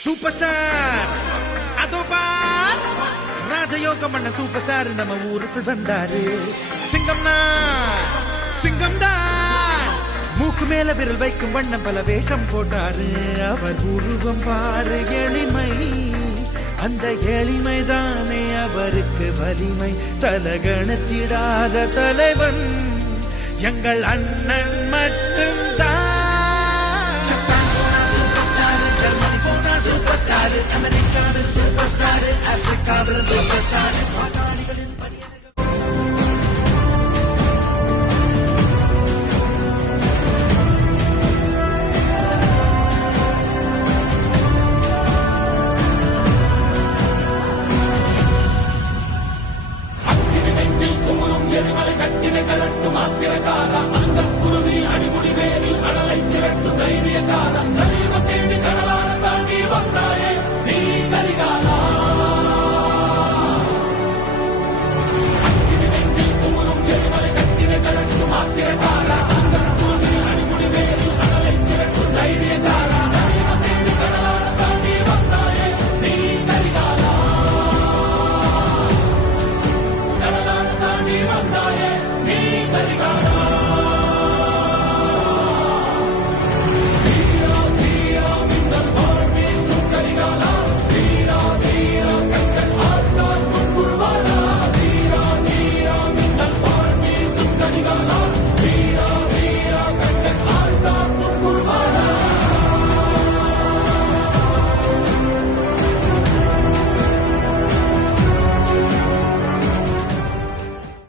Super star அதோ பார் ராஜயோகம் பண்ண சூப்பர் ஸ்டார் நம்ம ஊருக்குள் வந்தாரு. சிங்கம்னா சிங்கம் தான், மூக்கு மேல விரல் வைக்கும் வண்ணம் பல வேஷம் போட்டாரு. அவர் உருவம் பாரு எளிமை, அந்த எளிமைதானே அவருக்கு வலிமை. தலகணத்திடாத தலைவன் எங்கள் அண்ணன் மட்டும்தான். சூப்பர் ஸ்டார் அமெரிக்காவில் சூப்பர் ஸ்டார், ஆப்பிரிக்காவில் சூப்பர் ஸ்டார். எரிமலை கட்டினை கலட்டும் ஆத்திரக்கார, அந்த குருதி அடிமுடி வேரில் அடலை திரட்டும் தைரியக்கார. நதியுகம் தேடி கடலான தாண்டி வந்தாயே நீ கரிகாலா. அக்கினி நெஞ்சில் குமுறும் எரிமலை கட்டினை கலட்டும் ஆத்திரக்கார, அந்த குருதி அடிமுடி வேரில் அடலை திரட்டும் தைரியக்கார. நதியுகம் தேடி கடலான தாண்டி வந்தாயே நீ கரிகாலா. கடலான தாண்டி வந்தாயே நீ கரிகாலா.